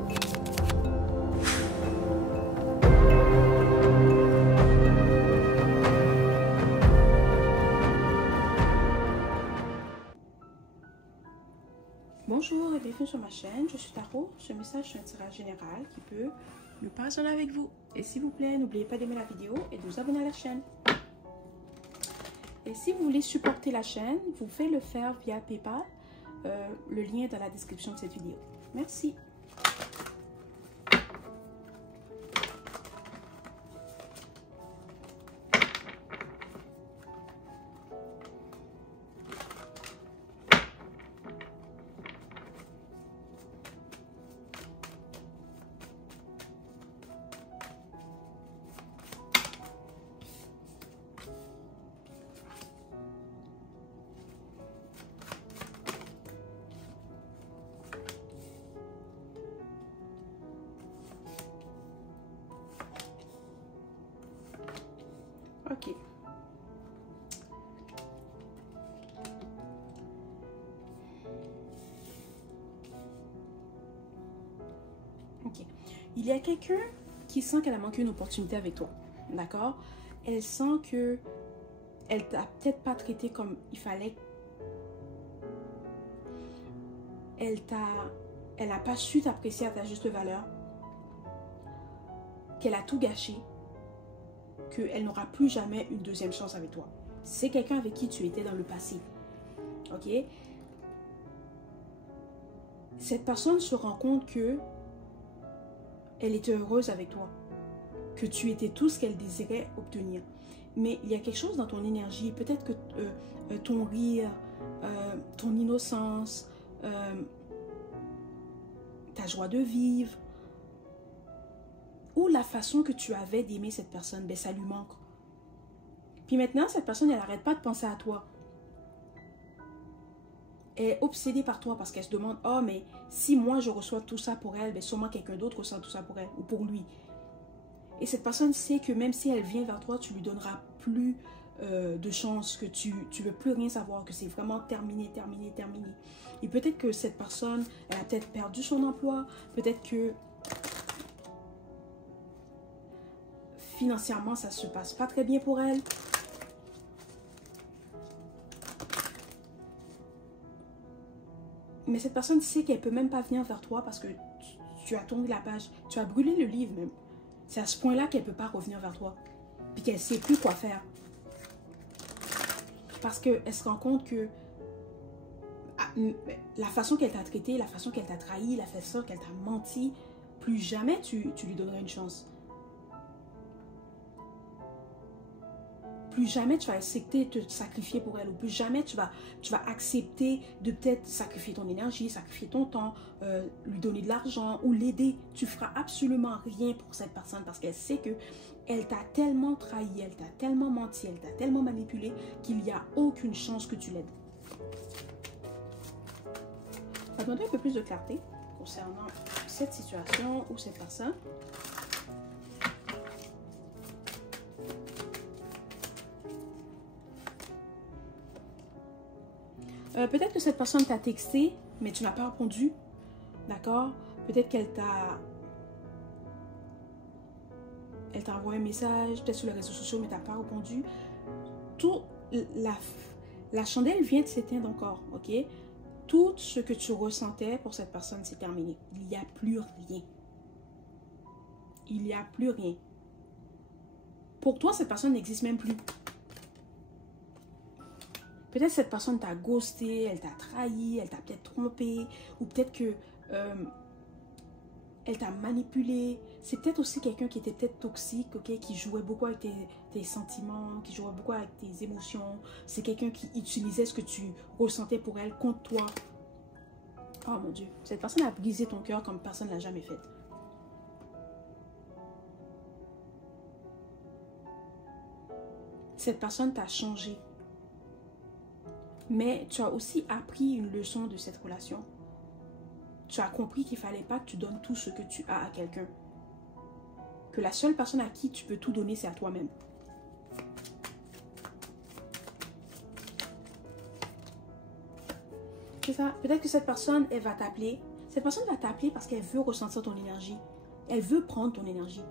Bonjour et bienvenue sur ma chaîne, je suis Tarot. Ce message est un tirage général qui peut ne pas résonner avec vous. Et s'il vous plaît, n'oubliez pas d'aimer la vidéo et de vous abonner à la chaîne. Et si vous voulez supporter la chaîne, vous pouvez le faire via PayPal. Le lien est dans la description de cette vidéo. Merci. Ok. Ok. Il y a quelqu'un qui sent qu'elle a manqué une opportunité avec toi. D'accord? Elle sent que elle t'a peut-être pas traité comme il fallait. Elle n'a pas su t'apprécier à ta juste valeur. Qu'elle a tout gâché. Qu'elle n'aura plus jamais une deuxième chance avec toi. C'est quelqu'un avec qui tu étais dans le passé. Ok? Cette personne se rend compte que elle était heureuse avec toi. Que tu étais tout ce qu'elle désirait obtenir. Mais il y a quelque chose dans ton énergie. Peut-être que ton rire, ton innocence, ta joie de vivre, ou la façon que tu avais d'aimer cette personne, ben ça lui manque. Puis maintenant, cette personne, elle n'arrête pas de penser à toi. Elle est obsédée par toi parce qu'elle se demande, oh mais si moi je reçois tout ça pour elle, ben sûrement quelqu'un d'autre reçoit tout ça pour elle ou pour lui. Et cette personne sait que même si elle vient vers toi, tu lui donneras plus de chance, que tu ne veux plus rien savoir, que c'est vraiment terminé, terminé, terminé. Et peut-être que cette personne, elle a peut-être perdu son emploi, peut-être que financièrement, ça ne se passe pas très bien pour elle. Mais cette personne sait qu'elle ne peut même pas venir vers toi parce que tu as tourné la page. Tu as brûlé le livre même. C'est à ce point-là qu'elle ne peut pas revenir vers toi. Puis qu'elle ne sait plus quoi faire. Parce qu'elle se rend compte que la façon qu'elle t'a traité, la façon qu'elle t'a trahi, la façon qu'elle t'a menti, plus jamais tu lui donneras une chance. Plus jamais tu vas accepter de te sacrifier pour elle. Ou plus jamais tu vas accepter de peut-être sacrifier ton énergie, sacrifier ton temps, lui donner de l'argent ou l'aider. Tu feras absolument rien pour cette personne parce qu'elle sait que elle t'a tellement trahi, elle t'a tellement menti, elle t'a tellement manipulé qu'il n'y a aucune chance que tu l'aides. On va demander un peu plus de clarté concernant cette situation ou cette personne. Peut-être que cette personne t'a texté, mais tu n'as pas répondu. D'accord? Peut-être qu'elle t'a envoyé un message, peut-être sur les réseaux sociaux, mais tu n'as pas répondu. La chandelle vient de s'éteindre encore, ok? Tout ce que tu ressentais pour cette personne, c'est terminé. Il n'y a plus rien. Il n'y a plus rien. Pour toi, cette personne n'existe même plus. Peut-être cette personne t'a ghosté, elle t'a trahi, elle t'a peut-être trompé, ou peut-être que elle t'a manipulé. C'est peut-être aussi quelqu'un qui était peut-être toxique, ok, qui jouait beaucoup avec tes sentiments, qui jouait beaucoup avec tes émotions. C'est quelqu'un qui utilisait ce que tu ressentais pour elle contre toi. Oh mon Dieu, cette personne a brisé ton cœur comme personne ne l'a jamais fait. Cette personne t'a changé. Mais tu as aussi appris une leçon de cette relation. Tu as compris qu'il ne fallait pas que tu donnes tout ce que tu as à quelqu'un. Que la seule personne à qui tu peux tout donner, c'est à toi-même. C'est ça. Peut-être que cette personne, elle va t'appeler. Cette personne va t'appeler parce qu'elle veut ressentir ton énergie. Elle veut prendre ton énergie.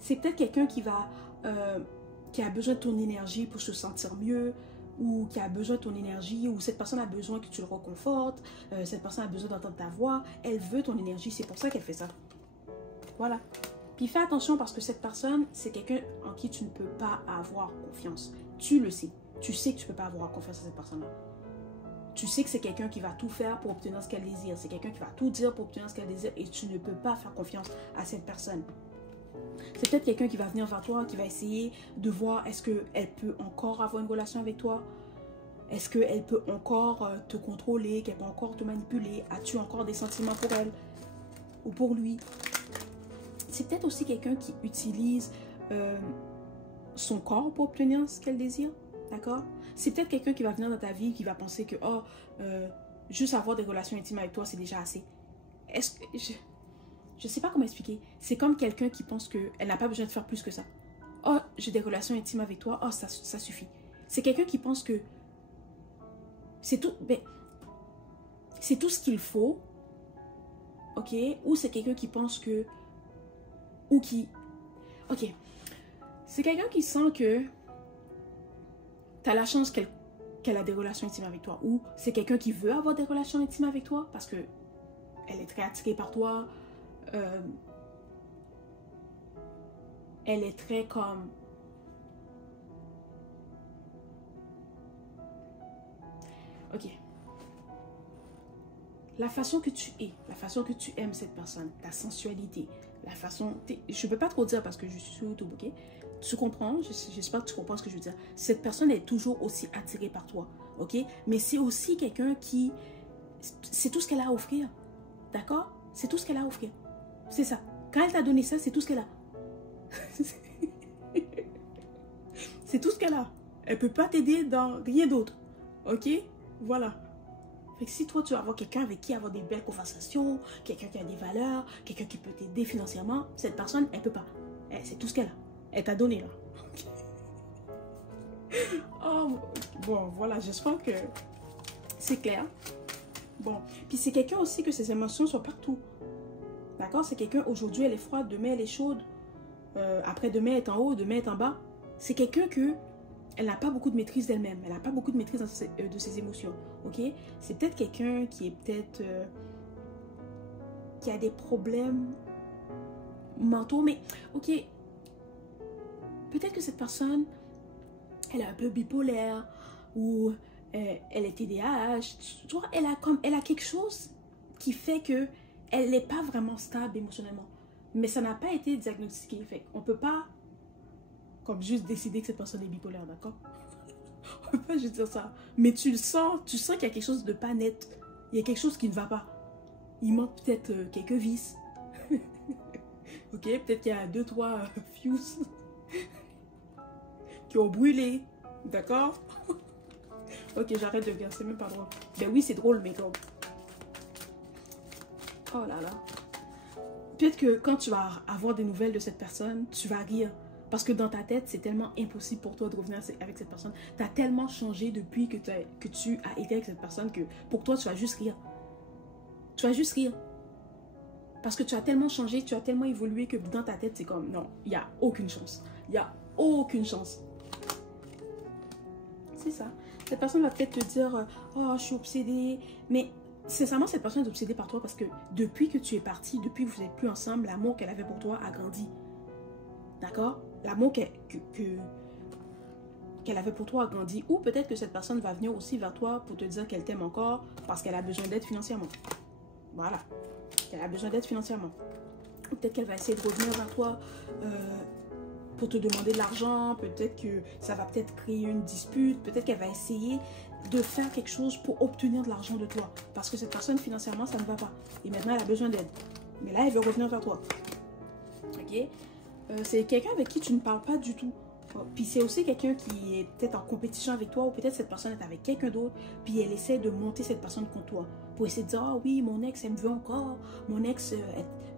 C'est peut-être quelqu'un qui a besoin de ton énergie pour se sentir mieux, ou qui a besoin de ton énergie, ou cette personne a besoin que tu le reconfortes, cette personne a besoin d'entendre ta voix. Elle veut ton énergie, c'est pour ça qu'elle fait ça. Voilà. Puis fais attention parce que cette personne, c'est quelqu'un en qui tu ne peux pas avoir confiance. Tu le sais. Tu sais que tu ne peux pas avoir confiance à cette personne-là. Tu sais que c'est quelqu'un qui va tout faire pour obtenir ce qu'elle désire. C'est quelqu'un qui va tout dire pour obtenir ce qu'elle désire et tu ne peux pas faire confiance à cette personne. C'est peut-être quelqu'un qui va venir vers toi, qui va essayer de voir est-ce qu'elle peut encore avoir une relation avec toi. Est-ce qu'elle peut encore te contrôler, qu'elle peut encore te manipuler. As-tu encore des sentiments pour elle ou pour lui? C'est peut-être aussi quelqu'un qui utilise son corps pour obtenir ce qu'elle désire. D'accord? C'est peut-être quelqu'un qui va venir dans ta vie, qui va penser que juste avoir des relations intimes avec toi, c'est déjà assez. Est-ce que... Je ne sais pas comment expliquer. C'est comme quelqu'un qui pense qu'elle n'a pas besoin de faire plus que ça. Oh, j'ai des relations intimes avec toi. Oh, ça suffit. C'est quelqu'un qui pense que c'est tout. Ben, c'est tout ce qu'il faut. Ok? Ou c'est quelqu'un qui pense que... Ou qui... Ok. C'est quelqu'un qui sent que tu as la chance qu'elle a des relations intimes avec toi. Ou c'est quelqu'un qui veut avoir des relations intimes avec toi parce que elle est très attirée par toi. Elle est très comme... Ok. La façon que tu es, la façon que tu aimes cette personne, ta sensualité, la façon... Je ne peux pas trop dire parce que je suis sur YouTube, ok? Tu comprends? J'espère que tu comprends ce que je veux dire. Cette personne est toujours aussi attirée par toi, ok? Mais c'est aussi quelqu'un qui... C'est tout ce qu'elle a à offrir, d'accord? C'est tout ce qu'elle a à offrir. C'est ça. Quand elle t'a donné ça, c'est tout ce qu'elle a. C'est tout ce qu'elle a. Elle ne peut pas t'aider dans rien d'autre. Ok? Voilà. Fait que si toi, tu vas avoir quelqu'un avec qui avoir des belles conversations, quelqu'un qui a des valeurs, quelqu'un qui peut t'aider financièrement, cette personne, elle ne peut pas. C'est tout ce qu'elle a. Elle t'a donné, là. Oh, bon, voilà. J'espère que c'est clair. Bon. Puis c'est quelqu'un aussi que ses émotions sont partout. D'accord? C'est quelqu'un, aujourd'hui, elle est froide, demain, elle est chaude. Après, demain, elle est en haut, demain, elle est en bas. C'est quelqu'un que elle n'a pas beaucoup de maîtrise d'elle-même. Elle n'a pas beaucoup de maîtrise de ses émotions. Ok? C'est peut-être quelqu'un qui est peut-être... qui a des problèmes mentaux. Mais, ok, peut-être que cette personne, elle est un peu bipolaire ou elle est TDAH. Tu vois, elle a quelque chose qui fait que elle n'est pas vraiment stable émotionnellement. Mais ça n'a pas été diagnostiqué. Fait on ne peut pas comme juste décider que cette personne est bipolaire, d'accord? On peut pas juste dire ça. Mais tu le sens, tu sens qu'il y a quelque chose de pas net. Il y a quelque chose qui ne va pas. Il manque peut-être quelques vis. Ok, peut-être qu'il y a 2-3 fuses qui ont brûlé. D'accord? Ok, j'arrête de dire, c'est même pas drôle. Ben oui, c'est drôle, mais comme... Oh là là. Peut-être que quand tu vas avoir des nouvelles de cette personne, tu vas rire. Parce que dans ta tête, c'est tellement impossible pour toi de revenir avec cette personne. Tu as tellement changé depuis que tu as été avec cette personne que pour toi, tu vas juste rire. Tu vas juste rire. Parce que tu as tellement changé, tu as tellement évolué que dans ta tête, c'est comme non, il n'y a aucune chance. Il n'y a aucune chance. C'est ça. Cette personne va peut-être te dire oh, je suis obsédée. Mais sincèrement, cette personne est obsédée par toi parce que depuis que tu es parti, depuis que vous n'êtes plus ensemble, l'amour qu'elle avait pour toi a grandi. D'accord? L'amour qu'elle avait pour toi a grandi. Ou peut-être que cette personne va venir aussi vers toi pour te dire qu'elle t'aime encore parce qu'elle a besoin d'aide financièrement. Voilà. Elle a besoin d'aide financièrement. Ou peut-être qu'elle va essayer de revenir vers toi pour te demander de l'argent. Peut-être que ça va peut-être créer une dispute. Peut-être qu'elle va essayer de faire quelque chose pour obtenir de l'argent de toi. Parce que cette personne, financièrement, ça ne va pas. Et maintenant, elle a besoin d'aide. Mais là, elle veut revenir vers toi. Ok? C'est quelqu'un avec qui tu ne parles pas du tout. Puis c'est aussi quelqu'un qui est peut-être en compétition avec toi ou peut-être cette personne est avec quelqu'un d'autre. Puis elle essaie de monter cette personne contre toi. Pour essayer de dire, ah oui, mon ex, elle me veut encore. Mon ex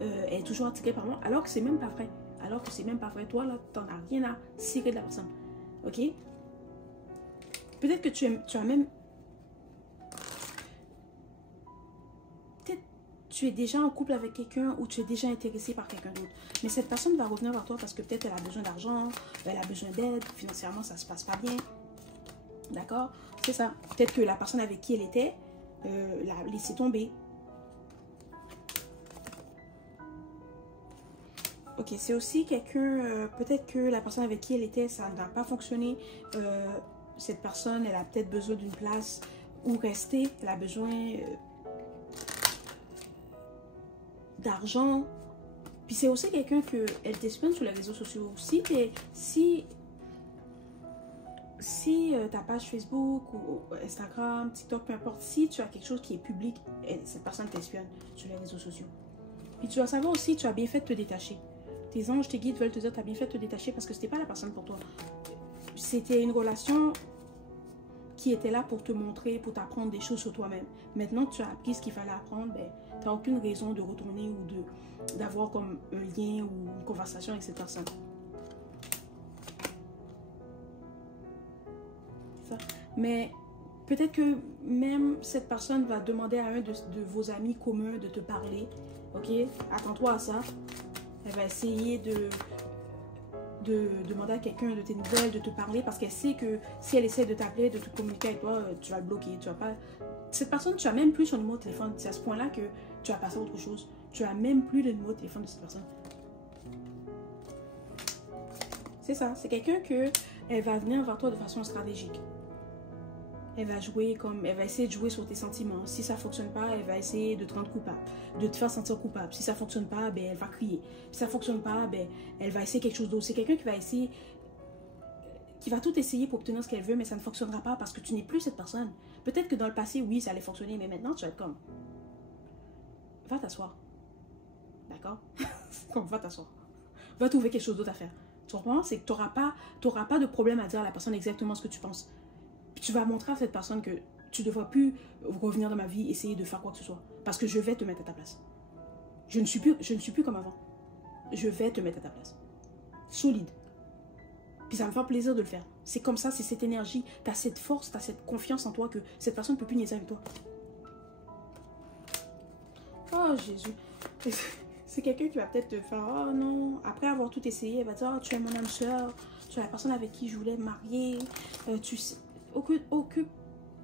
est toujours attirée par moi. Alors que c'est même pas vrai. Alors que c'est même pas vrai. Toi, là, t'en as rien à cirer de la personne. Ok? Peut-être que tu as même... tu es déjà en couple avec quelqu'un ou tu es déjà intéressé par quelqu'un d'autre. Mais cette personne va revenir vers toi parce que peut-être elle a besoin d'argent, elle a besoin d'aide, financièrement ça se passe pas bien. D'accord? C'est ça. Peut-être que la personne avec qui elle était l'a laissé tomber. Ok, c'est aussi quelqu'un, peut-être que la personne avec qui elle était, ça n'a pas fonctionné. Cette personne, elle a peut-être besoin d'une place où rester. Elle a besoin d'argent. Puis c'est aussi quelqu'un que elle t'espionne sur les réseaux sociaux. Si ta page Facebook ou Instagram, TikTok, peu importe, si tu as quelque chose qui est public, cette personne t'espionne sur les réseaux sociaux. Puis tu dois savoir aussi, tu as bien fait de te détacher. Tes anges, tes guides veulent te dire, tu as bien fait de te détacher parce que c'était pas la personne pour toi. C'était une relation qui était là pour te montrer, pour t'apprendre des choses sur toi-même. Maintenant que tu as appris ce qu'il fallait apprendre, ben, tu n'as aucune raison de retourner ou d'avoir comme un lien ou une conversation avec cette personne. Ça. Mais peut-être que même cette personne va demander à un de vos amis communs de te parler. Ok? Attends-toi à ça. Elle va essayer de demander à quelqu'un de tes nouvelles, de te parler, parce qu'elle sait que si elle essaie de t'appeler, de te communiquer avec toi, tu vas le bloquer. Tu vas pas... Cette personne, tu n'as même plus son numéro de téléphone. C'est à ce point-là que tu vas passer à autre chose. Tu n'as même plus le numéro de téléphone de cette personne. C'est ça. C'est quelqu'un que elle va venir vers toi de façon stratégique. Elle va essayer de jouer sur tes sentiments. Si ça ne fonctionne pas, elle va essayer de te rendre coupable, de te faire sentir coupable. Si ça ne fonctionne pas, ben, elle va crier. Si ça ne fonctionne pas, ben, elle va essayer quelque chose d'autre. C'est quelqu'un qui va tout essayer pour obtenir ce qu'elle veut, mais ça ne fonctionnera pas parce que tu n'es plus cette personne. Peut-être que dans le passé, oui, ça allait fonctionner, mais maintenant, tu vas être comme, va t'asseoir. D'accord? Comme, va t'asseoir. Va trouver quelque chose d'autre à faire. Tu comprends? C'est que tu n'auras pas de problème à dire à la personne exactement ce que tu penses. Tu vas montrer à cette personne que tu ne devras plus revenir dans ma vie, essayer de faire quoi que ce soit. Parce que je vais te mettre à ta place. Je ne suis plus comme avant. Je vais te mettre à ta place. Solide. Puis ça me fait plaisir de le faire. C'est comme ça, c'est cette énergie. Tu as cette force, tu as cette confiance en toi que cette personne ne peut plus niaiser avec toi. Oh Jésus. C'est quelqu'un qui va peut-être te faire, oh non. Après avoir tout essayé, elle va dire, oh, tu es mon âme sœur. Tu es la personne avec qui je voulais me marier. Tu sais.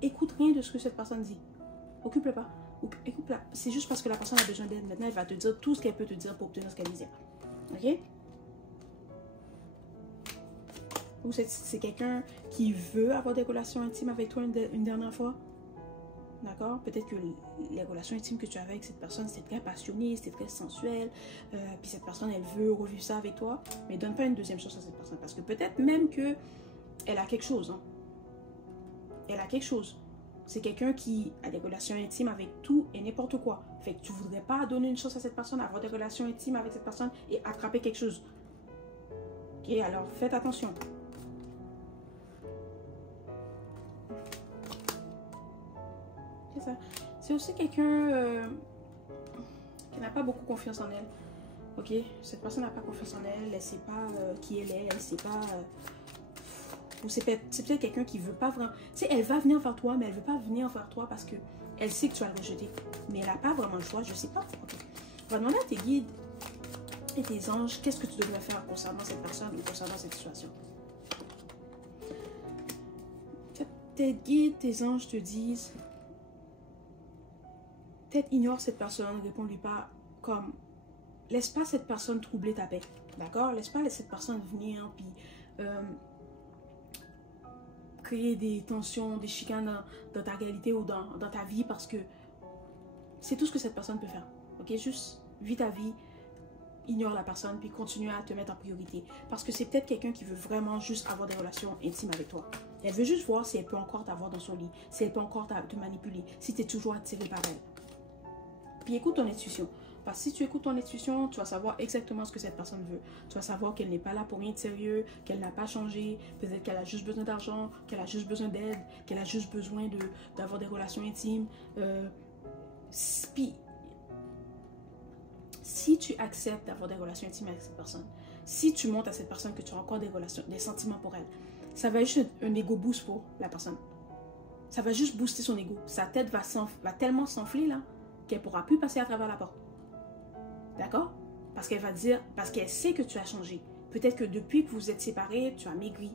Écoute rien de ce que cette personne dit. Occupe-le pas. Écoute-la. C'est juste parce que la personne a besoin d'aide. Maintenant, elle va te dire tout ce qu'elle peut te dire pour obtenir ce qu'elle désire. Ok? Ou c'est quelqu'un qui veut avoir des relations intimes avec toi une dernière fois. D'accord? Peut-être que les relations intimes que tu avais avec cette personne, c'était très passionné, c'était très sensuel. Puis cette personne, elle veut revivre ça avec toi. Mais donne pas une deuxième chance à cette personne. Parce que peut-être même qu'elle a quelque chose. Hein. Elle a quelque chose. C'est quelqu'un qui a des relations intimes avec tout et n'importe quoi. Fait que tu ne voudrais pas donner une chance à cette personne, avoir des relations intimes avec cette personne et attraper quelque chose. Ok, alors faites attention. C'est ça. C'est aussi quelqu'un qui n'a pas beaucoup confiance en elle. Ok, cette personne n'a pas confiance en elle, elle ne sait pas qui elle est, elle ne sait pas... Ou c'est peut-être quelqu'un qui veut pas vraiment... Tu sais, elle va venir vers toi, mais elle veut pas venir vers toi parce que elle sait que tu vas le rejeter. Mais elle n'a pas vraiment le choix, je sais pas. Okay. On va demander à tes guides et tes anges, qu'est-ce que tu devrais faire concernant cette personne ou concernant cette situation. Tes guides, tes anges te disent, peut-être ignore cette personne, réponds-lui pas comme... Laisse pas cette personne troubler ta paix, d'accord? Laisse pas cette personne venir, puis... créer des tensions, des chicanes dans ta réalité ou dans ta vie parce que c'est tout ce que cette personne peut faire. Ok, juste vis ta vie, ignore la personne puis continue à te mettre en priorité parce que c'est peut-être quelqu'un qui veut vraiment juste avoir des relations intimes avec toi. Elle veut juste voir si elle peut encore t'avoir dans son lit, si elle peut encore te manipuler, si tu es toujours attiré par elle. Puis écoute ton intuition. Parce que si tu écoutes ton intuition, tu vas savoir exactement ce que cette personne veut. Tu vas savoir qu'elle n'est pas là pour rien de sérieux, qu'elle n'a pas changé, peut-être qu'elle a juste besoin d'argent, qu'elle a juste besoin d'aide, qu'elle a juste besoin d'avoir des relations intimes. Puis, si tu acceptes d'avoir des relations intimes avec cette personne, si tu montres à cette personne que tu as encore des sentiments pour elle, ça va juste un ego boost pour la personne. Ça va juste booster son ego. Sa tête va tellement s'enfler là. qu'elle ne pourra plus passer à travers la porte. D'accord? Parce qu'elle va dire, parce qu'elle sait que tu as changé. Peut-être que depuis que vous êtes séparés, tu as maigri,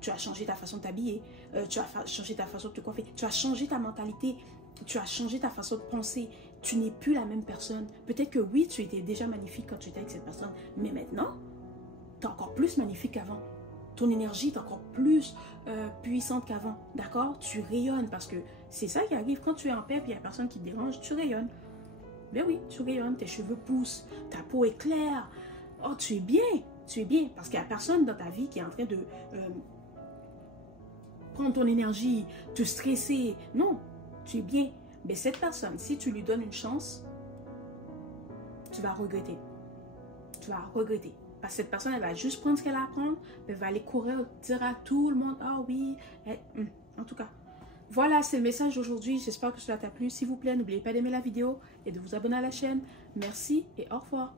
tu as changé ta façon de t'habiller, tu as changé ta façon de te coiffer, tu as changé ta mentalité, tu as changé ta façon de penser. Tu n'es plus la même personne. Peut-être que oui, tu étais déjà magnifique quand tu étais avec cette personne, mais maintenant, tu es encore plus magnifique qu'avant. Ton énergie est encore plus puissante qu'avant. D'accord? Tu rayonnes parce que c'est ça qui arrive. Quand tu es en paix et il n'y a personne qui te dérange, tu rayonnes. Ben oui, tu rayonnes, tes cheveux poussent, ta peau est claire. Oh, tu es bien. Tu es bien parce qu'il n'y a personne dans ta vie qui est en train de prendre ton énergie, te stresser. Non, tu es bien. Mais cette personne, si tu lui donnes une chance, tu vas regretter. Tu vas regretter. Parce que cette personne, elle va juste prendre ce qu'elle a à prendre, elle va aller courir, dire à tout le monde, ah oui, en tout cas. Voilà, c'est le message d'aujourd'hui. J'espère que cela t'a plu. S'il vous plaît, n'oubliez pas d'aimer la vidéo et de vous abonner à la chaîne. Merci et au revoir.